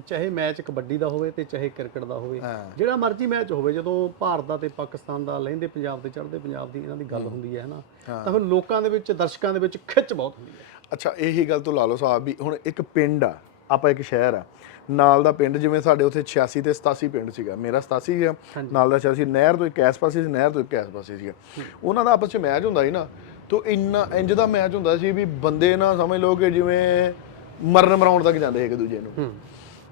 ਚਾਹੇ ਮੈਚ ਕਬੱਡੀ ਦਾ ਹੋਵੇ ਤੇ ਚਾਹੇ ਕ੍ਰਿਕਟ ਦਾ ਹੋਵੇ। ਜਿਹੜਾ ਮਰਜ਼ੀ ਮੈਚ ਹੋਵੇ ਜਦੋਂ ਭਾਰਤ ਦਾ ਤੇ ਪਾਕਿਸਤਾਨ ਦਾ ਲਹਿੰਦੇ ਪੰਜਾਬ ਤੇ ਚੜ੍ਹਦੇ ਪੰਜਾਬ ਦੀ ਇਹਨਾਂ ਦੀ ਗੱਲ ਹੁੰਦੀ ਹੈ ਹਨਾ ਤਾਂ ਫਿਰ ਲੋਕਾਂ ਦੇ ਵਿੱਚ ਦਰਸ਼ਕਾਂ ਦੇ ਵਿੱਚ ਖਿੱਚ ਬਹੁਤ ਹੁੰਦੀ ਹੈ। ਅੱਛਾ ਇਹੀ ਗੱਲ ਤੋਂ ਲਾ ਲਓ ਸਾਹਿਬ ਵੀ ਹੁਣ ਇੱਕ ਪਿੰਡ ਆ ਆਪਾਂ ਇੱਕ ਸ਼ਹਿਰ ਆ ਨਾਲ ਦਾ ਪਿੰਡ ਜਿਵੇਂ ਸਾਡੇ ਉੱਥੇ 86 ਤੇ 87 ਪਿੰਡ ਸੀਗਾ ਮੇਰਾ 87 ਸੀਗਾ ਨਾਲ ਦਾ 86 ਨਹਿਰ ਤੋਂ ਇੱਕ ਐਸ ਪਾਸੇ ਸੀ ਨਹਿਰ ਤੋਂ ਇੱਕ ਐਸ ਪਾਸੇ ਸੀਗਾ। ਉਹਨਾਂ ਦਾ ਆਪਸ ਵਿੱਚ ਮੈਚ ਹੁੰਦਾ ਸੀ ਨਾ ਤੋਂ ਇੰਨਾ ਇੰਜ ਦਾ ਮੈਚ ਹੁੰਦਾ ਸੀ ਵੀ ਬੰਦੇ ਨਾ ਸਮਝ ਲਓ ਕਿ ਜਿਵੇਂ ਮਰਨ ਮਰਾਉਣ ਤੱਕ ਜਾਂਦੇ ਇੱਕ ਦੂਜੇ ਨੂੰ।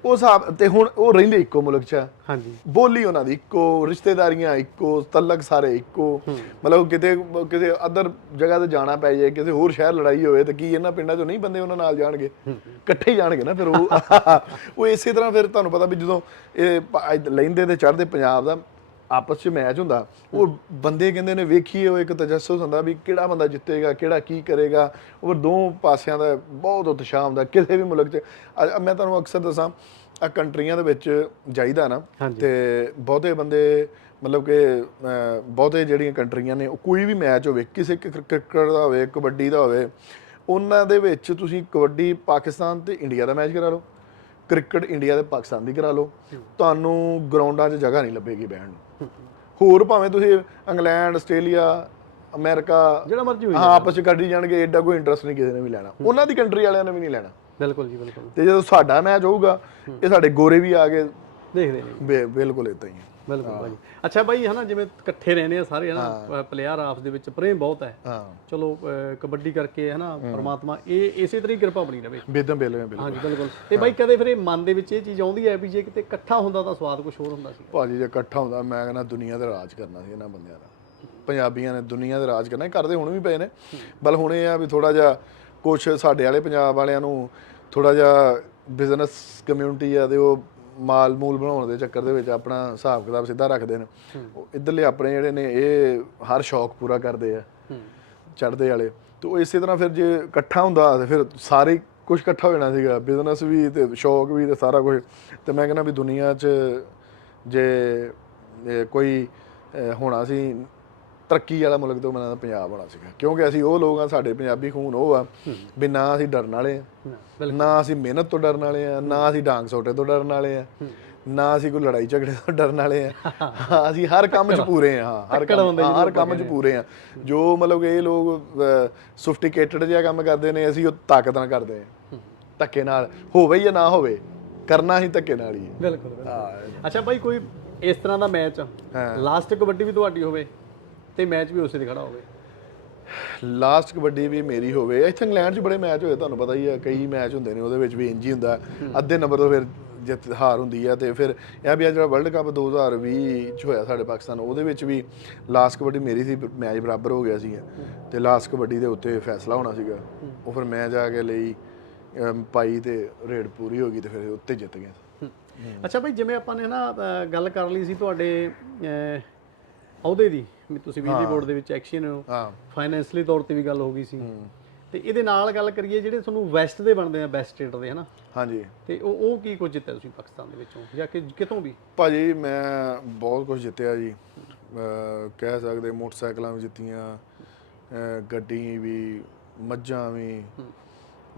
ਉਹ ਹਿਸਾਬ ਤੇ ਹੁਣ ਉਹ ਰਹਿੰਦੇ ਇੱਕੋ ਮੁਲਕ 'ਚ ਹਾਂਜੀ। ਬੋਲੀ ਉਹਨਾਂ ਦੀ ਇੱਕੋ ਰਿਸ਼ਤੇਦਾਰੀਆਂ ਇੱਕੋ ਤਲਕ ਸਾਰੇ ਇੱਕੋ। ਮਤਲਬ ਕਿਤੇ ਕਿਸੇ ਅਦਰ ਜਗ੍ਹਾ ਤੇ ਜਾਣਾ ਪੈ ਜਾਏ ਕਿਸੇ ਹੋਰ ਸ਼ਹਿਰ ਲੜਾਈ ਹੋਵੇ ਤਾਂ ਕੀ ਇਹਨਾਂ ਪਿੰਡਾਂ 'ਚੋਂ ਨਹੀਂ ਬੰਦੇ ਉਹਨਾਂ ਨਾਲ ਜਾਣਗੇ? ਇਕੱਠੇ ਹੀ ਜਾਣਗੇ ਨਾ ਫਿਰ ਉਹ। ਉਹ ਇਸੇ ਤਰ੍ਹਾਂ ਫਿਰ ਤੁਹਾਨੂੰ ਪਤਾ ਵੀ ਜਦੋਂ ਇਹ ਲੈਂਦੇ ਤੇ ਚੜ੍ਹਦੇ ਪੰਜਾਬ ਦਾ ਆਪਸ 'ਚ ਮੈਚ ਹੁੰਦਾ ਉਹ ਬੰਦੇ ਕਹਿੰਦੇ ਨੇ ਵੇਖੀਏ ਉਹ ਇੱਕ ਤਜੱਸਸ ਹੁੰਦਾ ਵੀ ਕਿਹੜਾ ਬੰਦਾ ਜਿੱਤੇਗਾ ਕਿਹੜਾ ਕੀ ਕਰੇਗਾ। ਉਹ ਦੋ ਪਾਸਿਆਂ ਦਾ ਬਹੁਤ ਉਤਸ਼ਾਹ ਹੁੰਦਾ ਕਿਸੇ ਵੀ ਮੁਲਕ 'ਚ। ਮੈਂ ਤੁਹਾਨੂੰ ਅਕਸਰ ਦੱਸਾਂ ਆ ਕੰਟਰੀਆਂ ਦੇ ਵਿੱਚ ਜਾਈਦਾ ਨਾ। ਤੇ ਬਹੁਤੇ ਬੰਦੇ ਮਤਲਬ ਕਿ ਬਹੁਤੇ ਜਿਹੜੀਆਂ ਕੰਟਰੀਆਂ ਨੇ ਉਹ ਕੋਈ ਵੀ ਮੈਚ ਹੋਵੇ ਕਿਸੇ ਕ੍ਰਿ- ਕ੍ਰਿਕਟ ਦਾ ਹੋਵੇ ਕਬੱਡੀ ਦਾ ਹੋਵੇ ਉਹਨਾਂ ਦੇ ਵਿੱਚ ਤੁਸੀਂ ਕਬੱਡੀ ਪਾਕਿਸਤਾਨ ਤੇ ਇੰਡੀਆ ਦਾ ਮੈਚ ਕਰਾ ਲਓ। ਕ੍ਰਿਕਟ ਇੰਡੀਆ ਤੇ ਪਾਕਿਸਤਾਨ ਦੀ ਕਰਾ ਲਓ। ਤੁਹਾਨੂੰ ਗਰਾਊਂਡਾਂ 'ਚ ਜਗ੍ਹਾ ਨਹੀਂ ਲੱਭੇਗੀ ਬਹਿਣ ਨੂੰ। ਹੋਰ ਭਾਵੇਂ ਤੁਸੀਂ ਇੰਗਲੈਂਡ ਆਸਟ੍ਰੇਲੀਆ ਅਮਰੀਕਾ ਜਿਹੜਾ ਮਰਜ਼ੀ ਹੋਈ ਹਾਂ ਆਪਸ 'ਚ ਕੱਢੀ ਜਾਣਗੇ ਐਡਾ ਕੋਈ ਇੰਟਰਸਟ ਨਹੀਂ ਕਿਸੇ ਨੇ ਵੀ ਲੈਣਾ। ਉਹਨਾਂ ਦੀ ਕੰਟਰੀ ਵਾਲਿਆਂ ਨੇ ਵੀ ਨਹੀਂ ਲੈਣਾ। ਬਿਲਕੁਲ ਜੀ ਬਿਲਕੁਲ। ਤੇ ਜਦੋਂ ਸਾਡਾ ਮੈਚ ਹੋਊਗਾ ਇਹ ਸਾਡੇ ਗੋਰੇ ਵੀ ਆ ਕੇ ਦੇਖਦੇ ਨੇ ਬਿ- ਬਿਲਕੁਲ ਇਦਾਂ ਹੀ ਹੈ। ਬਿਲਕੁਲ ਅੱਛਾ ਬਾਈ ਹਨਾ ਜਿਵੇਂ ਇਕੱਠੇ ਰਹਿੰਦੇ ਆ ਸਾਰੇ ਹਨਾ ਪਲੇਅਰ ਆਪਸ ਦੇ ਵਿੱਚ ਪ੍ਰੇਮ ਬਹੁਤ ਹੈ। ਹਾਂ। ਚਲੋ ਅਹ, ਕਬੱਡੀ ਕਰਕੇ ਹਨਾ ਪਰਮਾਤਮਾ ਇਹ ਇਸੇ ਤਰ੍ਹਾਂ ਹੀ ਕਿਰਪਾ ਬਣੀ ਰਵੇ ਬੇਦਮ ਬੇਲਵੇਂ ਬਿਲਕੁਲ। ਹਾਂਜੀ ਬਿਲਕੁਲ। ਤੇ ਬਾਈ ਕਦੇ ਫਿਰ ਇਹ ਮਨ ਦੇ ਵਿੱਚ ਇਹ ਚੀਜ਼ ਆਉਂਦੀ ਹੈ ਵੀ ਜੇ ਕਿਤੇ ਇਕੱਠਾ ਹੁੰਦਾ ਤਾਂ ਸਵਾਦ ਕੁਝ ਹੋਰ ਹੁੰਦਾ ਸੀ? ਭਾਜੀ ਜੇ ਇਕੱਠਾ ਹੁੰਦਾ ਮੈਂ ਕਹਿੰਦਾ ਦੁਨੀਆ ਤੇ ਰਾਜ ਕਰਨਾ ਸੀ ਇਹਨਾਂ ਬੰਦਿਆਂ ਦਾ। ਪੰਜਾਬੀਆਂ ਨੇ ਦੁਨੀਆ ਤੇ ਰਾਜ ਕਰਨਾ ਕਰਦੇ ਹੁਣ ਵੀ ਪਏ ਨੇ। ਬਲ ਹੁਣ ਇਹ ਆ ਵੀ ਥੋੜਾ ਜਿਹਾ ਕੁਝ ਸਾਡੇ ਵਾਲੇ ਪੰਜਾਬ ਵਾਲਿਆਂ ਨੂੰ ਥੋੜਾ ਜਿਹਾ ਬਿਜ਼ਨਸ ਕਮਿਊਨਿਟੀ ਆ ਤੇ ਉਹ ਮਾਲ ਮੂਲ ਬਣਾਉਣ ਦੇ ਚੱਕਰ ਦੇ ਵਿੱਚ ਆਪਣਾ ਹਿਸਾਬ ਕਿਤਾਬ ਸਿੱਧਾ ਰੱਖਦੇ ਨੇ। ਉਹ ਇੱਧਰਲੇ ਆਪਣੇ ਜਿਹੜੇ ਨੇ ਇਹ ਹਰ ਸ਼ੌਕ ਪੂਰਾ ਕਰਦੇ ਆ। ਚੜਦੇ ਵਾਲੇ। ਤੇ ਉਹ ਇਸੇ ਤਰ੍ਹਾਂ ਫਿਰ ਜੇ ਇਕੱਠਾ ਹੁੰਦਾ ਤੇ ਫਿਰ ਸਾਰੇ ਕੁਝ ਇਕੱਠਾ ਹੋ ਜਾਣਾ ਸੀਗਾ। ਬਿਜ਼ਨਸ ਵੀ ਤੇ ਸ਼ੌਕ ਵੀ ਤੇ ਸਾਰਾ ਕੁਝ ਤੇ ਮੈਂ ਕਹਿੰਦਾ ਵੀ ਦੁਨੀਆ 'ਚ ਜੇ ਕੋਈ ਹੋਣਾ ਸੀ ਤਰੱਕੀ ਵਾਲਾ ਮੁਲਕ ਤੋਂ ਮੈਂ ਪੰਜਾਬ ਹੋਣਾ ਸੀਗਾ। ਕਿਉਂਕਿ ਅਸੀਂ ਉਹ ਲੋਕ ਆ ਸਾਡੇ ਪੰਜਾਬੀ ਖੂਨ ਉਹ ਆ ਵੀ ਨਾ ਅਸੀਂ ਡਰਨ ਵਾਲੇ ਆ। ਨਾ ਅਸੀਂ ਮਿਹਨਤ ਤੋਂ ਡਰਨ ਵਾਲੇ ਆ ਨਾ ਅਸੀਂ ਡਾਂਗ ਸੋਟੇ ਤੋਂ ਡਰਨ ਵਾਲੇ ਆ ਨਾ ਅਸੀਂ ਕੋਈ ਲੜਾਈ ਝਗੜੇ ਤੋਂ ਡਰਨ ਵਾਲੇ ਆ। ਅਸੀਂ ਹਰ ਕੰਮ 'ਚ ਪੂਰੇ ਆ ਹਾਂ ਹਰ ਕੰਮ ਹਰ ਕੰਮ 'ਚ ਪੂਰੇ ਆ। ਜੋ ਮਤਲਬ ਇਹ ਲੋਕ ਸੋਫਿਸਟੀਕੇਟਡ ਜਿਹਾ ਕੰਮ ਕਰਦੇ ਨੇ ਅਸੀਂ ਉਹ ਤਾਕਤ ਨਾਲ ਕਰਦੇ ਆ। ਧੱਕੇ ਨਾਲ ਹੋਵੇ ਜਾਂ ਨਾ ਹੋਵੇ ਕਰਨਾ ਹੀ ਧੱਕੇ ਨਾਲ ਹੀ ਬਿਲਕੁਲ। ਅੱਛਾ ਬਾਈ ਕੋਈ ਇਸ ਤਰ੍ਹਾਂ ਦਾ ਮੈਚ। ਲਾਸਟ ਕਬੱਡੀ ਵੀ ਤੁਹਾਡੀ ਹੋਵੇ। ਤੇ ਮੈਚ ਵੀ ਉਸੇ ਦੇ ਖੜਾ ਹੋਵੇ। ਲਾਸਟ ਕਬੱਡੀ ਵੀ ਮੇਰੀ ਹੋਵੇ। ਇੱਥੇ ਇੰਗਲੈਂਡ 'ਚ ਬੜੇ ਮੈਚ ਹੋਏ ਤੁਹਾਨੂੰ ਪਤਾ ਹੀ ਆ ਕਈ ਮੈਚ ਹੁੰਦੇ ਨੇ ਉਹਦੇ ਵਿੱਚ ਵੀ ਇੰਜ ਹੀ ਹੁੰਦਾ। ਅੱਧੇ ਨੰਬਰ ਤੋਂ ਫਿਰ ਜਿੱਤ ਹਾਰ ਹੁੰਦੀ ਆ ਤੇ ਫਿਰ ਇਹ ਵੀ ਆ ਜਿਹੜਾ ਵਰਲਡ ਕੱਪ 2020 ਚ ਹੋਇਆ ਸਾਡੇ ਪਾਕਿਸਤਾਨ ਉਹਦੇ ਵਿੱਚ ਵੀ ਲਾਸਟ ਕਬੱਡੀ ਮੇਰੀ ਸੀ ਮੈਚ ਬਰਾਬਰ ਹੋ ਗਿਆ ਸੀ ਤੇ ਲਾਸਟ ਕਬੱਡੀ ਦੇ ਉੱਤੇ ਫੈਸਲਾ ਹੋਣਾ ਸੀਗਾ। ਉਹ ਫਿਰ ਮੈਂ ਜਾ ਕੇ ਲਈ ਪਾਈ ਤੇ ਰੇਡ ਪੂਰੀ ਹੋ ਗਈ ਤੇ ਫਿਰ ਉੱਤੇ ਜਿੱਤ ਗਏ ਅੱਛਾ ਭਾਈ ਜਿਵੇਂ ਆਪਾਂ ਨੇ ਨਾ ਗੱਲ ਕਰ ਲਈ ਸੀ ਤੁਹਾਡੇ ਅਹ, ਅਹੁਦੇ ਦੀ ਵੀ ਤੁਸੀਂ ਬਿਜਲੀ ਬੋਰਡ ਦੇ ਵਿੱਚ ਐਕਸ਼ਨ ਹੋ। ਹਾਂ। ਫਾਈਨੈਂਸ਼ਲੀ ਤੌਰ ਤੇ ਵੀ ਗੱਲ ਹੋ ਗਈ ਸੀ। ਤੇ ਇਹਦੇ ਨਾਲ ਗੱਲ ਕਰੀਏ ਜਿਹੜੇ ਤੁਹਾਨੂੰ ਵੈਸਟ ਦੇ ਬਣਦੇ ਆ ਬੈਸਟ ਸਟੇਟ ਦੇ ਹਨਾ? ਹਾਂਜੀ। ਤੇ ਉਹ ਉਹ ਕੀ ਕੁਝ ਜਿੱਤਿਆ ਤੁਸੀਂ ਪਾਕਿਸਤਾਨ ਦੇ ਵਿੱਚੋਂ? ਜਾਂ ਕਿ ਕਿਤੋਂ ਵੀ? ਭਾਜੀ ਮੈਂ ਬਹੁਤ ਕੁਝ ਜਿੱਤਿਆ ਜੀ। ਕਹਿ ਸਕਦੇ ਮੋਟਰਸਾਈਕਲਾਂ ਵੀ ਜਿੱਤੀਆਂ ਗੱਡੀ ਵੀ ਮੱਝਾਂ ਵੀ।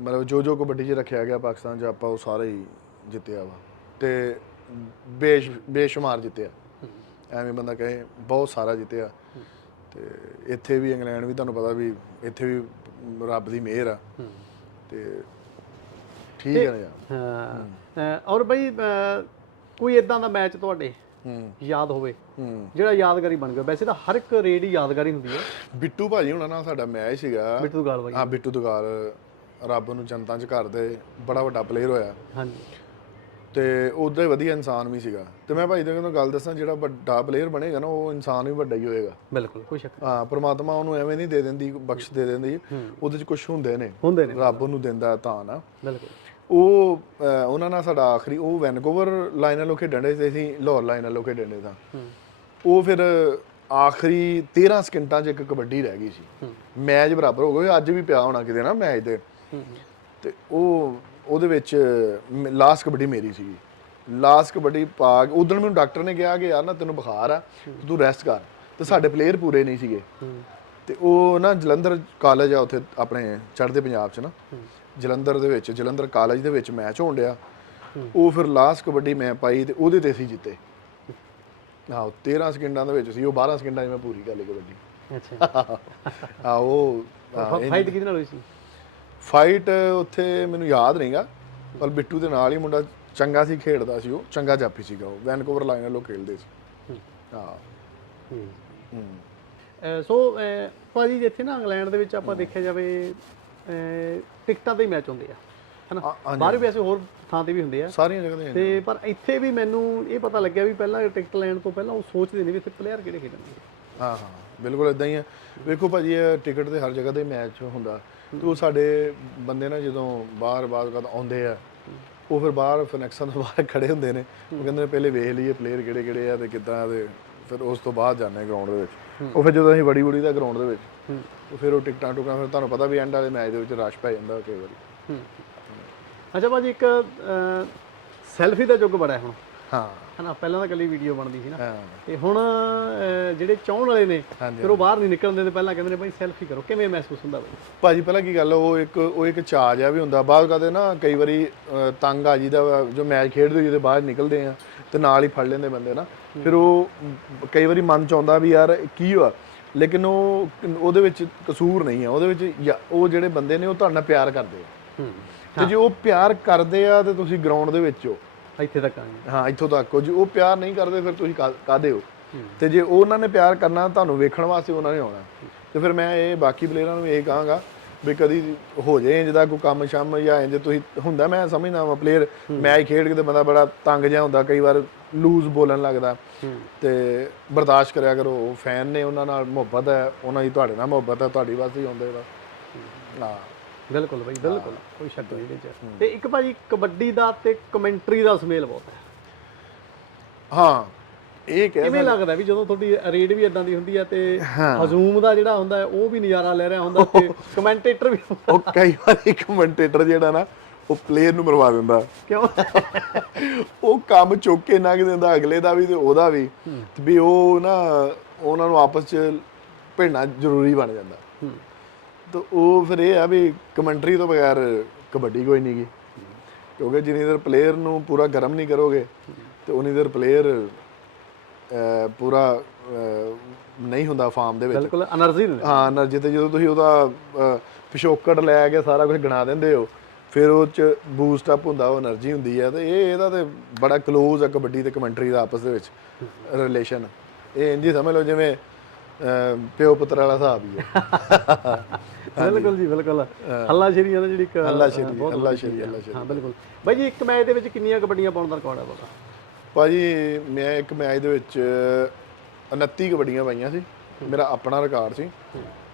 ਮਤਲਬ ਜੋ ਜੋ ਕਬੱਡੀ 'ਚ ਰੱਖਿਆ ਗਿਆ ਪਾਕਿਸਤਾਨ 'ਚ ਆਪਾਂ ਉਹ ਸਾਰੇ ਹੀ ਜਿੱਤਿਆ ਵਾ। ਤੇ ਬੇਸ਼ ਬੇਸ਼ੁਮਾਰ ਜਿੱਤਿਆ। ਐਵੇਂ ਬੰਦਾ ਕਹੇ ਬਹੁਤ ਸਾਰਾ ਜਿੱਤਿਆ। ਤੇ ਇੱਥੇ ਵੀ ਇੰਗਲੈਂਡ ਵੀ ਤੁਹਾਨੂੰ ਪਤਾ ਵੀ ਇੱਥੇ ਵੀ ਰੱਬ ਦੀ ਮਿਹਰ ਆ। ਤੇ ਠੀਕ ਹੈ ਯਾਰ। ਹਾਂ। ਔਰ ਬਈ ਕੋਈ ਇਦਾਂ ਦਾ ਮੈਚ ਤੁਹਾਡੇ ਹੂੰ। ਯਾਦ ਹੋਵੇ? ਹੂੰ। ਜਿਹੜਾ ਯਾਦਗਾਰੀ ਬਣ ਗਿਆ। ਵੈਸੇ ਤਾਂ ਹਰ ਇੱਕ ਰੇਡ ਹੀ ਯਾਦਗਾਰੀ ਹੁੰਦੀ ਹੈ। ਬਿੱਟੂ ਭਾਜੀ ਹੁਣਾਂ ਨਾਲ ਸਾਡਾ ਮੈਚ ਸੀਗਾ। ਬਿੱਟੂ ਬਾਈ ਹਾਂ ਬਿੱਟੂ ਦੁਗਾਲ। ਰੱਬ ਨੂੰ ਜਨਤਾ ਚ ਘਰ ਦੇ ਬੜਾ ਵੱਡਾ ਪਲੇਅਰ ਹੋਇਆ। ਹਾਂਜੀ। ਤੇ ਉਹਦਾ ਹੀ ਵਧੀਆ ਇਨਸਾਨ ਵੀ ਸੀਗਾ। ਤੇ ਮੈਂ ਭਾਈ ਤੁਹਾਨੂੰ ਗੱਲ ਦੱਸਾਂ ਜਿਹੜਾ ਵੱਡਾ ਪਲੇਅਰ ਬਣੇਗਾ ਨਾ ਉਹ ਇਨਸਾਨ ਵੀ ਵੱਡਾ ਹੀ ਹੋਏਗਾ। ਬਿਲਕੁਲ ਕੋਈ ਸ਼ੱਕ। ਹਾਂ ਪ੍ਰਮਾਤਮਾ ਉਹਨੂੰ ਐਵੇਂ ਨਹੀਂ ਦੇ ਦਿੰਦੀ ਬਖਸ਼ ਦੇ ਦਿੰਦੀ। ਉਹਦੇ ਚ ਕੁਝ ਹੁੰਦੇ ਨੇ। ਹੁੰਦੇ ਨੇ। ਰੱਬ ਉਹਨੂੰ ਦਿੰਦਾ ਤਾਂ ਨਾ। ਬਿਲਕੁਲ। ਉਹ ਉਹਨਾਂ ਨਾਲ ਸਾਡਾ ਆਖਰੀ ਉਹ ਵੈਨਕੂਵਰ ਲਾਈਨ ਵੱਲੋਂ ਖੇਡਣ ਦੇ ਤੇ ਅਸੀਂ ਲਾਹੌਰ ਲਾਈਨ ਵੱਲੋਂ ਖੇਡਣ ਦੇ ਤਾਂ ਉਹ ਫਿਰ ਆਖਰੀ 13 ਸਕਿੰਟਾਂ 'ਚ ਇੱਕ ਕਬੱਡੀ ਰਹਿ ਗਈ ਸੀ। ਮੈਚ ਬਰਾਬਰ ਹੋ ਗਿਆ। ਅੱਜ ਵੀ ਪਿਆ ਹੋਣਾ ਕਿਤੇ ਨਾ ਮੈਚ ਤੇ। ਤੇ ਉਹ ਉਹਦੇ ਵਿੱਚ ਲਾਸਟ ਕਬੱਡੀ ਮੇਰੀ ਸੀ ਲਾਸਟ ਕਬੱਡੀ ਪਾ ਕੇ ਉਦੋਂ ਮੈਨੂੰ ਡਾਕਟਰ ਨੇ ਕਿਹਾ ਕਿ ਯਾਰ ਨਾ ਤੈਨੂੰ ਬੁਖਾਰ ਆ ਤੇ ਤੂੰ ਰੈਸਟ ਕਰ। ਤੇ ਸਾਡੇ ਪਲੇਅਰ ਪੂਰੇ ਨਹੀਂ ਸੀਗੇ। ਤੇ ਉਹ ਨਾ ਜਲੰਧਰ ਕਾਲਜ ਆ ਉੱਥੇ ਆਪਣੇ ਚੜ੍ਹਦੇ ਪੰਜਾਬ 'ਚ ਨਾ। ਜਲੰਧਰ ਦੇ ਵਿੱਚ ਜਲੰਧਰ ਕਾਲਜ ਦੇ ਵਿੱਚ ਮੈਚ ਹੋਣ ਡਿਆ। ਉਹ ਫਿਰ ਲਾਸਟ ਕਬੱਡੀ ਮੈਂ ਪਾਈ ਤੇ ਉਹਦੇ ਤੇ ਅਸੀਂ ਜਿੱਤੇ। ਆਹ 13 ਸਕਿੰਟਾਂ ਦੇ ਵਿੱਚ ਸੀ ਉਹ 12 ਸਕਿੰਟਾਂ 'ਚ ਮੈਂ ਪੂਰੀ ਕਰ ਲਈ ਕਬੱਡੀ। ਅੱਛਾ। ਆ ਉਹ ਫਾਈਟ ਕਿਹਦੇ ਨਾਲ ਹੋਈ ਸੀ? ਫਾਈਟ ਉੱਥੇ ਮੈਨੂੰ ਯਾਦ ਨਹੀਂਗਾ ਪਰ ਬਿੱਟੂ ਦੇ ਨਾਲ ਹੀ ਮੁੰਡਾ ਚੰਗਾ ਸੀ ਖੇਡਦਾ ਸੀ ਉਹ ਚੰਗਾ ਜਾਪੀ ਸੀਗਾ ਉਹ ਵੈਨਕੂਵਰ ਲਾਈਨਰ ਲੋ ਖੇਡਦੇ ਸੀ। ਹਾਂ। ਸੋ ਭਾਜੀ ਜਿੱਥੇ ਨਾ ਇੰਗਲੈਂਡ ਦੇ ਵਿੱਚ ਆਪਾਂ ਦੇਖਿਆ ਜਾਵੇ ਟਿਕਟਾਂ ਤੇ ਹੀ ਮੈਚ ਹੁੰਦੇ ਆ ਹਨਾ। ਬਾਹਰ ਵੀ ਵੈਸੇ ਹੋਰ ਥਾਂ ਤੇ ਵੀ ਹੁੰਦੇ ਆ। ਸਾਰੀਆਂ ਜਗ੍ਹਾ ਤੇ ਤੇ ਪਰ ਇੱਥੇ ਵੀ ਮੈਨੂੰ ਇਹ ਪਤਾ ਲੱਗਿਆ ਵੀ ਪਹਿਲਾਂ ਟਿਕਟ ਲੈਣ ਤੋਂ ਪਹਿਲਾਂ ਉਹ ਸੋਚਦੇ ਨੇ ਵੀ ਇੱਥੇ ਪਲੇਅਰ ਕਿਹੜੇ ਖੇਡਣਗੇ। ਹਾਂ ਹਾਂ। ਬਿਲਕੁਲ ਇਦਾਂ ਹੀ ਆ। ਵੇਖੋ ਭਾਜੀ ਇਹ ਟਿਕਟ ਤੇ ਹਰ ਜਗ੍ਹਾ ਤੇ ਮੈਚ ਹੁੰਦਾ। ਤੇ ਉਹ ਸਾਡੇ ਬੰਦੇ ਨਾ ਜਦੋਂ ਬਾਹਰ ਬਾਅਦ ਕਦ ਆਉਂਦੇ ਆ, ਉਹ ਫਿਰ ਬਾਹਰ ਫਿਨੈਕਸਾਂ ਤੋਂ ਬਾਹਰ ਖੜੇ ਹੁੰਦੇ ਨੇ। ਉਹ ਕਹਿੰਦੇ ਨੇ, ਪਹਿਲੇ ਵੇਖ ਲਈਏ ਪਲੇਅਰ ਕਿਹੜੇ ਕਿਹੜੇ ਆ ਤੇ ਕਿੱਦਾਂ ਦੇ ਫਿਰ ਉਸ ਤੋਂ ਬਾਅਦ ਜਾਂਦੇ ਗਰਾਊਂਡ ਦੇ ਵਿੱਚ। ਉਹ ਫਿਰ ਜਦੋਂ ਅਸੀਂ ਬੜੀ ਬੜੀ ਦਾ ਗਰਾਊਂਡ ਦੇ ਵਿੱਚ, ਉਹ ਫਿਰ ਉਹ ਟਿਕਟਾਂ ਟੁਕਟਾਂ ਫਿਰ ਤੁਹਾਨੂੰ ਪਤਾ ਵੀ ਐਂਡ ਵਾਲੇ ਮੈਚ ਦੇ ਵਿੱਚ ਰਸ਼ ਪੈ ਜਾਂਦਾ ਕਈ ਵਾਰੀ। ਅੱਛਾ ਭਾਜੀ, ਇੱਕ ਸੈਲਫੀ ਦਾ ਯੁੱਗ ਬੜਾ ਹੈ ਹੁਣ। ਹਾਂ। ਹਨਾ ਪਹਿਲਾਂ ਤਾਂ ਕੱਲੀ ਵੀਡੀਓ ਬਣਦੀ ਸੀ ਨਾ। ਹਾਂ। ਤੇ ਹੁਣ ਅਹ, ਜਿਹੜੇ ਚਾਹਣ ਵਾਲੇ ਨੇ ਹਾਂਜੀ, ਫਿਰ ਉਹ ਬਾਹਰ ਨਹੀਂ ਨਿਕਲਣ ਦਿੰਦੇ ਪਹਿਲਾਂ ਕਹਿੰਦੇ ਨੇ ਭਾਈ ਸੈਲਫੀ ਕਰੋ। ਕਿਵੇਂ ਮਹਿਸੂਸ ਹੁੰਦਾ ਭਾਈ ਭਾਜੀ ਪਹਿਲਾਂ ਕੀ ਗੱਲ ਆ, ਉਹ ਇੱਕ ਉਹ ਇੱਕ ਚਾਅ ਜਿਹਾ ਵੀ ਹੁੰਦਾ। ਬਾਅਦ ਕਦੇ ਨਾ ਕਈ ਵਾਰੀ ਤੰਗ ਆ ਜੀਦਾ ਵਾ, ਜੋ ਮੈਚ ਖੇਡਦੇ ਜਿਹਦੇ ਬਾਹਰ ਨਿਕਲਦੇ ਆ ਤੇ ਨਾਲ ਹੀ ਫੜ ਲੈਂਦੇ ਬੰਦੇ ਨਾ। ਫਿਰ ਉਹ ਮ, ਕਈ ਵਾਰੀ ਮਨ ਚ ਆਉਂਦਾ ਵੀ ਯਾਰ ਇਹ ਕੀ ਹੋਆ? ਲੇਕਿਨ ਉਹ ਉਹਦੇ ਵਿੱਚ ਕਸੂਰ ਨਹੀਂ ਆ। ਉਹਦੇ ਵਿੱਚ ਯਾ- ਉਹ ਜਿਹੜੇ ਬੰਦੇ ਨੇ ਉਹ ਤੁਹਾਡੇ ਨਾਲ ਪਿਆਰ ਕਰਦੇ ਆ। ਤੇ ਜੇ ਉਹ ਪਿਆਰ ਕਰਦੇ ਆ ਤੇ ਤੁਸੀਂ ਗਰਾਊਂਡ ਦੇ ਵਿੱਚ ਹੋ ਇੱਥੇ ਤੱਕ ਆਏ ਹਾਂ ਇੱਥੋਂ ਤੱਕ। ਹੋ ਜੇ ਉਹ ਪਿਆਰ ਨਹੀਂ ਕਰਦੇ ਫਿਰ ਤੁਸੀਂ ਕਾ- ਕਾਹਦੇ ਹੋ? ਤੇ ਜੇ ਉਹਨਾਂ ਨੇ ਪਿਆਰ ਕਰਨਾ ਤੁਹਾਨੂੰ ਵੇਖਣ ਵਾਸਤੇ ਉਹਨਾਂ ਨੇ ਆਉਣਾ। ਤੇ ਫਿਰ ਮੈਂ ਇਹ ਬਾਕੀ ਪਲੇਅਰਾਂ ਨੂੰ ਇਹ ਕਹਾਂਗਾ ਵੀ ਕਦੀ ਹੋ ਜਾਏ ਜਿਹਦਾ ਕੋਈ ਕੰਮ ਸ਼ਮ ਜਾਂ ਇੰਜ ਤੁਸੀਂ ਹੁੰਦਾ ਮੈਂ ਸਮਝਦਾ ਵਾਂ ਪਲੇਅਰ ਮੈਚ ਖੇਡ ਕੇ ਤੇ ਬੰਦਾ ਬੜਾ ਤੰਗ ਜਿਹਾ ਹੁੰਦਾ ਕਈ ਵਾਰ ਲੂਜ਼ ਬੋਲਣ ਲੱਗਦਾ। ਤੇ ਬਰਦਾਸ਼ਤ ਕਰਿਆ ਕਰੋ ਉਹ ਫੈਨ ਨੇ ਉਹਨਾਂ ਨਾਲ ਮੁਹੱਬਤ ਹੈ ਉਹਨਾਂ ਦੀ ਤੁਹਾਡੇ ਨਾਲ ਮੁਹੱਬਤ ਹੈ ਤੁਹਾਡੀ ਵਾਸਤੇ ਹੀ ਆਉਂਦੇ ਵਾ ਹਾਂ। ਬਿਲਕੁਲ ਭਾਈ ਬਿਲਕੁਲ। ਕੋਈ ਸ਼ੱਕ ਨਹੀਂ ਇਹਦੇ ਚ। ਤੇ ਇੱਕ ਭਾਜੀ ਕਬੱਡੀ ਦਾ ਤੇ ਕਮੈਂਟਰੀ ਦਾ ਸੁਮੇਲ ਬਹੁਤ ਹੈ। ਹਾਂ ਇਹ ਕਹਿ ਕਿਵੇਂ ਲੱਗਦਾ ਵੀ ਜਦੋਂ ਤੁਹਾਡੀ ਰੇਡ ਵੀ ਇਦਾਂ ਦੀ ਹੁੰਦੀ ਹੈ ਤੇ ਹਜ਼ੂਮ ਦਾ ਜਿਹੜਾ ਹੁੰਦਾ ਹੈ ਉਹ ਵੀ ਨਜ਼ਾਰਾ ਲੈ ਰਿਹਾ ਹੁੰਦਾ ਤੇ ਕਮੈਂਟੇਟਰ ਵੀ ਉਹ ਕਈ ਵਾਰੀ ਕਮੈਂਟੇਟਰ ਜਿਹੜਾ ਨਾ ਉਹ ਪਲੇਅਰ ਨੂੰ ਮਰਵਾ ਦਿੰਦਾ। ਕਿਉਂ? ਉਹ ਕੰਮ ਚੁੱਕ ਕੇ ਨੰਗ ਦਿੰਦਾ ਅਗਲੇ ਦਾ ਵੀ ਤੇ ਉਹਦਾ ਵੀ। ਤੇ ਵੀ ਉਹ ਨਾ ਉਹਨਾਂ ਨੂੰ ਆਪਸ ਚ ਭਿੜਨਾ ਜ਼ਰੂਰੀ ਬਣ ਜਾਂਦਾ। ਹੂੰ। ਤਾਂ ਉਹ ਫਿਰ ਇਹ ਆ ਵੀ ਕਮੈਂਟਰੀ ਤੋਂ ਬਗੈਰ ਕਬੱਡੀ ਕੋਈ ਨਹੀਂ ਗਈ ਕਿਉਂਕਿ ਜਿੰਨੀ ਦੇਰ ਪਲੇਅਰ ਨੂੰ ਪੂਰਾ ਗਰਮ ਨਹੀਂ ਕਰੋਗੇ ਤੇ ਉਨੀ ਦੇਰ ਪਲੇਅਰ ਪੂਰਾ ਨਹੀਂ ਹੁੰਦਾ ਫਾਰਮ ਦੇ ਵਿੱਚ। ਬਿਲਕੁਲ એનર્ਜੀ ਨਹੀਂ ਹਾਂ એનર્ਜੀ ਤੇ ਜਦੋਂ ਤੁਸੀਂ ਉਹਦਾ ਪਿਸ਼ੋਕੜ ਲੈ ਕੇ ਸਾਰਾ ਕੁਝ ਗਣਾ ਦਿੰਦੇ ਹੋ ਫਿਰ ਉਹ ਚ ਬੂਸਟ ਅਪ ਹੁੰਦਾ ਉਹ એનર્ਜੀ ਹੁੰਦੀ ਹੈ ਤੇ ਇਹ ਇਹਦਾ ਤੇ ਬੜਾ ক্লোਜ਼ ਆ ਕਬੱਡੀ ਤੇ ਕਮੈਂਟਰੀ ਦਾ ਆਪਸ ਦੇ ਵਿੱਚ ਰਿਲੇਸ਼ਨ ਇਹ ਇੰਜ ਹੀ ਸਮਝ ਲਓ ਜਿਵੇਂ ਪਿਓ ਪੁੱਤਰ ਵਾਲਾ ਹਿਸਾਬ ਹੀ ਹੈ। ਬਿਲਕੁਲ ਜੀ ਬਿਲਕੁਲ। ਹੱਲਾ ਸ਼ੇਰੀ ਨਾ ਜਿਹੜੀ ਇੱਕ ਅੱਲਾ ਸ਼ੇਰੀ ਸ਼ੇਰੀ ਹਾਂ। ਬਿਲਕੁਲ। ਬਾਈ ਜੀ ਇੱਕ ਮੈਚ ਦੇ ਵਿੱਚ ਕਿੰਨੀਆਂ ਕਬੱਡੀਆਂ ਪਾਉਣ ਦਾ ਰਿਕਾਰਡ ਹੈ ਤੁਹਾਡਾ? ਭਾਜੀ ਮੈਂ ਇੱਕ ਮੈਚ ਦੇ ਵਿੱਚ 29 ਕਬੱਡੀਆਂ ਪਾਈਆਂ ਸੀ। ਮੇਰਾ ਆਪਣਾ ਰਿਕਾਰਡ ਸੀ।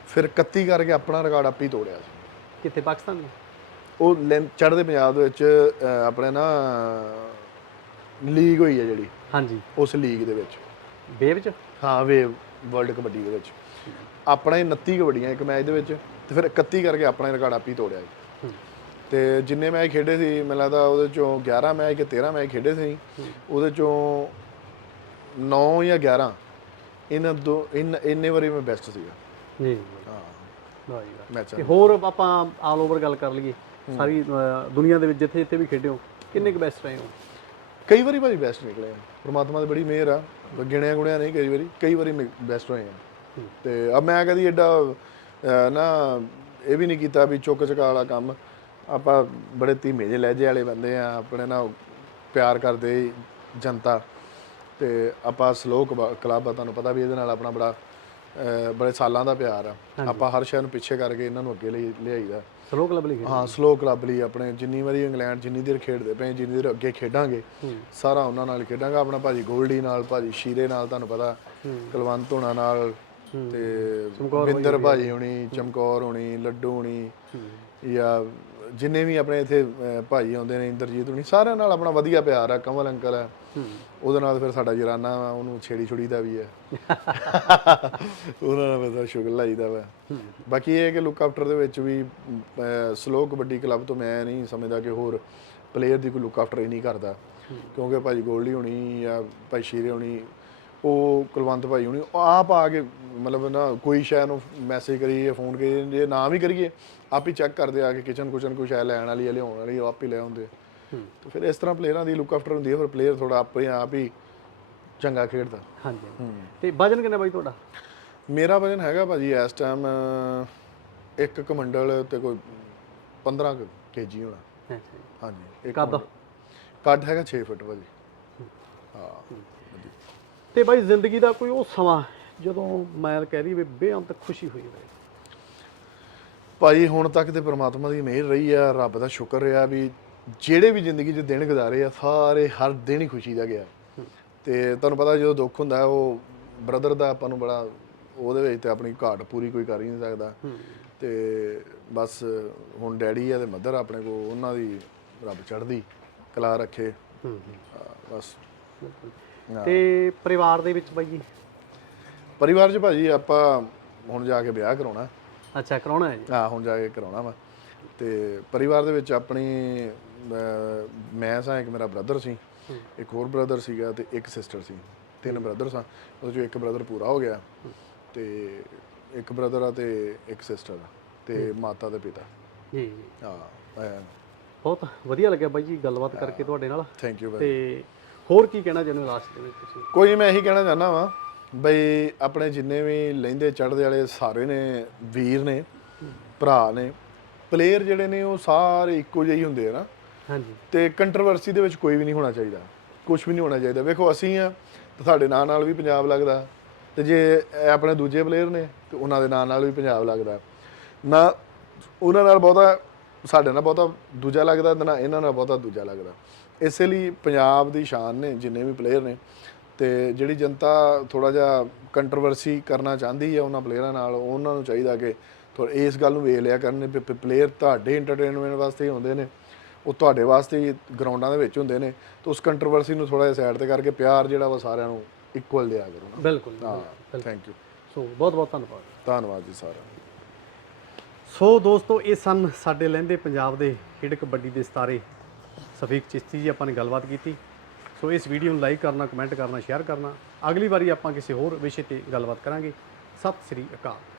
ਫਿਰ 31 ਕਰਕੇ ਆਪਣਾ ਰਿਕਾਰਡ ਆਪੇ ਹੀ ਤੋੜਿਆ ਸੀ। ਕਿੱਥੇ ਪਾਕਿਸਤਾਨ ਦੀ? ਉਹ ਚੜ੍ਹਦੇ ਪੰਜਾਬ ਦੇ ਵਿੱਚ ਆਪਣੇ ਨਾ ਲੀਗ ਹੋਈ ਹੈ ਜਿਹੜੀ। ਹਾਂਜੀ। ਉਸ ਲੀਗ ਦੇ ਵਿੱਚ। ਬੇ ਵਿੱਚ ਹਾਂ ਵੇ ਵਰਲਡ ਕਬੱਡੀ ਦੇ ਵਿੱਚ। ਆਪਣਾ ਹੀ 29 ਕਬੱਡੀਆਂ ਇੱਕ ਮੈਚ ਦੇ ਵਿੱਚ ਤੇ ਫਿਰ 31 ਕਰਕੇ ਆਪਣਾ ਰਿਕਾਰਡ ਆਪੇ ਤੋੜਿਆ ਜੀ। ਤੇ ਜਿੰਨੇ ਮੈਚ ਖੇਡੇ ਸੀ ਮੈਨੂੰ ਲੱਗਦਾ ਉਹਦੇ ਚੋਂ 11 ਮੈਚ ਕਿ 13 ਮੈਚ ਖੇਡੇ ਸੀ ਉਹਦੇ ਚੋਂ 9 ਜਾਂ 11 ਇਹਨਾਂ ਦੋ ਇਨ- ਇੰਨੇ ਵਾਰੀ ਮੈਂ ਬੈਸਟ ਸੀਗਾ। ਜੀ ਹਾਂ। ਤੇ ਹੋਰ ਆਪਾਂ ਆਲ ਓਵਰ ਗੱਲ ਕਰ ਲਈਏ ਸਾਰੀ ਦੁਨੀਆ ਦੇ ਵਿੱਚ ਜਿੱਥੇ ਜਿੱਥੇ ਵੀ ਖੇਡੇ ਹੋ ਕਿੰਨੇ ਕੁ ਬੈਸਟ ਰਹੇ ਹੋ? ਕਈ ਵਾਰੀ ਭਾਜੀ ਬੈਸਟ ਨਿਕਲੇ ਆ। ਪ੍ਰਮਾਤਮਾ ਦੀ ਬੜੀ ਮਿਹਰ ਆ। ਗਿਣਿਆ ਗੁਣਿਆ ਨਹੀਂ ਕਈ ਵਾਰੀ। ਕਈ ਵਾਰੀ ਬੈਸਟ ਹੋਏ ਆ। ਤੇ ਅਬ ਮੈਂ ਕਦੀ ਐਡਾ ਨਾ ਇਹ ਵੀ ਨਹੀਂ ਕੀਤਾ ਵੀ ਚੁੱਕ ਚਕਾ ਵਾਲਾ ਕੰਮ। ਆਪਾਂ ਬੜੇ ਧੀਮੇ ਜਿਹੇ ਲਹਿਜੇ ਵਾਲੇ ਬੰਦੇ ਆ। ਆਪਣੇ ਨਾਲ ਪਿਆਰ ਕਰਦੇ ਜਨਤਾ। ਤੇ ਆਪਾਂ ਸਲੋ ਕਲੱਬ ਆ ਤੁਹਾਨੂੰ ਪਤਾ ਵੀ ਇਹਦੇ ਨਾਲ ਆਪਣਾ ਬੜਾ ਬੜੇ ਸਾਲਾਂ ਦਾ ਪਿਆਰ ਆ। ਆਪਾਂ ਹਰ ਸ਼ੈ ਨੂੰ ਪਿੱਛੇ ਕਰਕੇ ਇਹਨਾਂ ਨੂੰ ਅੱਗੇ ਲਈ ਲਿਆਈਦਾ। ਸਲੋ ਕਲੱਬ ਲਈ ਹਾਂ ਸਲੋ ਕਲੱਬ ਲਈ ਆਪਣੇ ਜਿੰਨੀ ਵਾਰੀ ਇੰਗਲੈਂਡ ਜਿੰਨੀ ਦੇਰ ਖੇਡਦੇ ਪਏ ਜਿੰਨੀ ਦੇਰ ਅੱਗੇ ਖੇਡਾਂਗੇ ਸਾਰਾ ਉਹਨਾਂ ਨਾਲ ਖੇਡਾਂਗਾ। ਆਪਣਾ ਭਾਜੀ ਗੋਲਡੀ ਨਾਲ ਭਾਜੀ ਸ਼ੀਰੇ ਨਾਲ ਤੁਹਾਨੂੰ ਪਤਾ ਕੁਲਵੰਤ ਹੋਣਾ ਨਾਲ ਤੇ ਬਿੰਦਰ ਭਾਜੀ ਹੋਣੀ ਚਮਕੌਰ ਹੋਣੀ ਲੱਡੂ ਹੋਣੀ ਜਾਂ ਜਿੰਨੇ ਵੀ ਆਪਣੇ ਇੱਥੇ ਭਾਜੀ ਆਉਂਦੇ ਨੇ ਇੰਦਰਜੀਤ ਹੋਣੀ ਸਾਰਿਆਂ ਨਾਲ ਆਪਣਾ ਵਧੀਆ ਪਿਆਰ ਆ ਕਮਲ ਅੰਕਲ ਹੈ। ਉਹਦੇ ਨਾਲ ਫਿਰ ਸਾਡਾ ਜਰਾਨਾ ਵਾ ਉਹਨੂੰ ਛੇੜੀ ਛੁੜੀ ਦਾ ਵੀ ਹੈ ਉਹਨਾਂ ਨਾਲ ਫਿਰ ਸ਼ੁਗਲ ਲਾਈਦਾ ਵਾ। ਬਾਕੀ ਇਹ ਹੈ ਕਿ ਲੁੱਕ ਆਫਟਰ ਦੇ ਵਿੱਚ ਵੀ ਸਲੋ ਕਬੱਡੀ ਕਲੱਬ ਤੋਂ ਮੈਂ ਨਹੀਂ ਸਮਝਦਾ ਕਿ ਹੋਰ ਪਲੇਅਰ ਦੀ ਕੋਈ ਲੁੱਕ ਆਫਟਰ ਹੀ ਨਹੀਂ ਕਰਦਾ। ਕਿਉਂਕਿ ਭਾਜੀ ਗੋਲਡੀ ਹੋਣੀ ਜਾਂ ਭਾਈ ਸ਼ੀਰੇ ਹੋਣੀ ਉਹ ਕੁਲਵੰਤ ਭਾਈ ਹੋਣੀ ਆਪ ਆ ਕੇ ਮਤਲਬ ਨਾ ਕੋਈ ਸ਼ੈ ਨੂੰ ਮੈਸੇਜ ਕਰੀਏ ਫੋਨ ਕਰੀਏ ਜੇ ਨਾ ਵੀ ਕਰੀਏ ਆਪ ਹੀ ਚੈੱਕ ਕਰਦੇ ਆ ਕੇ ਕਿਚਨ ਕੁਚਨ ਕੋਈ ਸ਼ੈ ਲੈਣ ਵਾਲੀ ਹੈ ਲਿਆਉਣ ਵਾਲੀ ਉਹ ਆਪ ਹੀ ਲੈ ਆਉਂਦੇ ਤੇ ਫਿਰ ਇਸ ਤਰ੍ਹਾਂ ਪਲੇਅਰਾਂ ਦੀ ਲੁੱਕ ਆਫਟਰ ਹੁੰਦੀ ਹੈ ਫਿਰ ਪਲੇਅਰ ਥੋੜਾ ਆਪਣੇ ਆਪ ਹੀ ਚੰਗਾ ਖੇਡਦਾ। ਹਾਂਜੀ। ਤੇ ਵਜਨ ਕਿੰਨਾ ਬਾਈ ਤੁਹਾਡਾ? ਮੇਰਾ ਵਜਨ ਹੈਗਾ ਭਾਜੀ ਇਸ ਟਾਈਮ ਇੱਕ ਕਮੰਡਲ ਤੇ ਕੋਈ 15 ਕੇਜੀ ਹੋਣਾ। ਹਾਂਜੀ ਇੱਕ ਕੱਦ? ਕੱਦ ਹੈਗਾ 6 ਫੁੱਟ ਭਾਜੀ। ਹਾਂ। ਤੇ ਬਾਈ ਜ਼ਿੰਦਗੀ ਦਾ ਕੋਈ ਉਹ ਸਮਾਂ ਜਦੋਂ ਮੈਂ ਕਹਿ ਰਹੀ ਵੀ ਬੇਅੰਤ ਖੁਸ਼ੀ ਹੋਈ ਹੋਵੇ ਭਾਈ ਹੁਣ ਤੱਕ ਤੇ ਪ੍ਰਮਾਤਮਾ ਦੀ ਮਿਹਰ ਰਹੀ ਆ ਰੱਬ ਦਾ ਸ਼ੁਕਰ ਰਿਹਾ ਵੀ ਜਿਹੜੇ ਵੀ ਜ਼ਿੰਦਗੀ 'ਚ ਦਿਨ ਗੁਜ਼ਾਰੇ ਆ ਸਾਰੇ ਹਰ ਦਿਨ ਹੀ ਖੁਸ਼ੀ ਦਾ ਗਿਆ। ਤੇ ਤੁਹਾਨੂੰ ਪਤਾ ਜਦੋਂ ਦੁੱਖ ਹੁੰਦਾ ਉਹ ਬ੍ਰਦਰ ਦਾ ਆਪਾਂ ਨੂੰ ਬੜਾ ਉਹਦੇ ਵਿੱਚ ਤੇ ਆਪਣੀ ਘਾਟ ਪੂਰੀ ਕੋਈ ਕਰ ਹੀ ਨਹੀਂ ਸਕਦਾ। ਤੇ ਬਸ ਹੁਣ ਡੈਡੀ ਆ ਤੇ ਮਦਰ ਆਪਣੇ ਕੋ ਉਹਨਾਂ ਦੀ ਰੱਬ ਚੜ੍ਹਦੀ ਕਲਾ ਰੱਖੇ। ਬਸ। ਤੇ ਪਰਿਵਾਰ ਦੇ ਵਿੱਚ ਬਾਈ ਜੀ? ਪਰਿਵਾਰ 'ਚ ਭਾਜੀ ਆਪਾਂ ਹੁਣ ਜਾ ਕੇ ਵਿਆਹ ਕਰਾਉਣਾ। ਅੱਛਾ ਕਰਾਉਣਾ ਹੈ ਜੀ? ਹਾਂ ਹੁਣ ਜਾ ਕੇ ਕਰਾਉਣਾ ਵਾ। ਤੇ ਪਰਿਵਾਰ ਦੇ ਵਿੱਚ ਆਪਣੀ ਅਹ, ਮੈਂ ਸਾਂ ਇੱਕ ਮੇਰਾ ਬ੍ਰਦਰ ਸੀ। ਇੱਕ ਹੋਰ ਬ੍ਰਦਰ ਸੀਗਾ ਤੇ ਇੱਕ ਸਿਸਟਰ ਸੀ। ਤਿੰਨ ਬ੍ਰਦਰ ਸਾਂ। ਉਹਦੇ ਚੋਂ ਇੱਕ ਬ੍ਰਦਰ ਪੂਰਾ ਹੋ ਗਿਆ। ਤੇ ਇੱਕ ਬ੍ਰਦਰ ਆ ਤੇ ਇੱਕ ਸਿਸਟਰ ਆ। ਤੇ ਮਾਤਾ ਤੇ ਪਿਤਾ। ਜੀ। ਜੀ ਹਾਂ ਬਹੁਤ ਵਧੀਆ ਲੱਗਿਆ ਬਾਈ ਜੀ ਗੱਲਬਾਤ ਕਰਕੇ ਤੁਹਾਡੇ ਨਾਲ। ਥੈਂਕ ਯੂ ਤੇ ਹੋਰ ਕੀ ਕਹਿਣਾ ਚਾਹੁੰਦੇ ਹੋ ਲਾਸਟ ਦੇ ਵਿੱਚ ਤੁਸੀਂ? ਕੋਈ ਮੈਂ ਇਹੀ ਕਹਿਣਾ ਚਾਹੁੰਦਾ ਵਾਂ ਬਈ ਆਪਣੇ ਜਿੰਨੇ ਵੀ ਲਹਿੰਦੇ ਚੜ੍ਹਦੇ ਵਾਲੇ ਸਾਰੇ ਨੇ ਵੀਰ ਨੇ ਭਰਾ ਨੇ ਪਲੇਅਰ ਜਿਹੜੇ ਨੇ ਉਹ ਸਾਰੇ ਇੱਕੋ ਜਿਹੇ ਹੀ ਹੁੰਦੇ ਆ ਨਾ। ਹਾਂਜੀ। ਤੇ ਕੰਟਰੋਵਰਸੀ ਦੇ ਵਿੱਚ ਕੋਈ ਵੀ ਨਹੀਂ ਹੋਣਾ ਚਾਹੀਦਾ ਕੁਝ ਵੀ ਨਹੀਂ ਹੋਣਾ ਚਾਹੀਦਾ। ਵੇਖੋ ਅਸੀਂ ਆ ਤੇ ਸਾਡੇ ਨਾਂ ਨਾਲ ਵੀ ਪੰਜਾਬ ਲੱਗਦਾ। ਤੇ ਜੇ ਇਹ ਆਪਣੇ ਦੂਜੇ ਪਲੇਅਰ ਨੇ ਤੇ ਉਹਨਾਂ ਦੇ ਨਾਂ ਨਾਲ ਵੀ ਪੰਜਾਬ ਲੱਗਦਾ। ਨਾ ਉਹਨਾਂ ਨਾਲ ਬਹੁਤਾ ਸਾਡੇ ਨਾਲ ਬਹੁਤਾ ਦੂਜਾ ਲੱਗਦਾ ਤੇ ਨਾ ਇਹਨਾਂ ਨਾਲ ਬਹੁਤਾ ਦੂਜਾ ਲੱਗਦਾ। ਇਸੇ ਲਈ ਪੰਜਾਬ ਦੀ ਸ਼ਾਨ ਨੇ ਜਿੰਨੇ ਵੀ ਪਲੇਅਰ ਨੇ ਤੇ ਜਿਹੜੀ ਜਨਤਾ ਥੋੜਾ ਜਿਹਾ ਕੰਟਰੋਵਰਸੀ ਕਰਨਾ ਚਾਹੁੰਦੀ ਹੈ ਉਹਨਾਂ ਪਲੇਅਰਾਂ ਨਾਲ ਉਹਨਾਂ ਨੂੰ ਚਾਹੀਦਾ ਕਿ ਥੋੜਾ ਇਸ ਗੱਲ ਨੂੰ ਵੇਖ ਲਿਆ ਕਰਨ ਵੀ ਪਲੇਅਰ ਤੁਹਾਡੇ ਐਂਟਰਟੇਨਮੈਂਟ ਵਾਸਤੇ ਹੀ ਹੁੰਦੇ ਨੇ ਉਹ ਤੁਹਾਡੇ ਵਾਸਤੇ ਹੀ ਗਰਾਊਂਡਾਂ ਦੇ ਵਿੱਚ ਹੁੰਦੇ ਨੇ ਤੇ ਉਸ ਕੰਟਰੋਵਰਸੀ ਨੂੰ ਥੋੜਾ ਜਿਹਾ ਸਾਈਡ ਤੇ ਕਰਕੇ ਪਿਆਰ ਜਿਹੜਾ ਵਾ ਸਾਰਿਆਂ ਨੂੰ ਇਕੁਅਲ ਦਿਆ ਕਰੋ ਨਾ। ਬਿਲਕੁਲ ਹਾਂ ਥੈਂਕ ਯੂ ਸੋ ਬਹੁਤ ਬਹੁਤ ਧੰਨਵਾਦ। ਧੰਨਵਾਦ ਜੀ ਸਾਰਿਆਂ ਦਾ। ਸੋ ਦੋਸਤੋ ਇਹ ਸਨ ਸਾਡੇ ਲਹਿੰਦੇ ਪੰਜਾਬ ਦੇ ਖੇਡ ਕਬੱਡੀ ਦੇ ਸਤਾਰੇ। ਸਫੀਕ ਚਿਸ਼ਤੀ ਜੀ, ਆਪਾਂ ਨੇ ਗੱਲਬਾਤ ਕੀਤੀ। ਸੋ ਇਸ ਵੀਡੀਓ ਨੂੰ ਲਾਈਕ ਕਰਨਾ ਕਮੈਂਟ ਕਰਨਾ ਸ਼ੇਅਰ ਕਰਨਾ। ਅਗਲੀ ਵਾਰੀ ਆਪਾਂ ਕਿਸੇ ਹੋਰ ਵਿਸ਼ੇ ਤੇ ਗੱਲਬਾਤ ਕਰਾਂਗੇ। ਸਤਿ ਸ੍ਰੀ ਅਕਾਲ।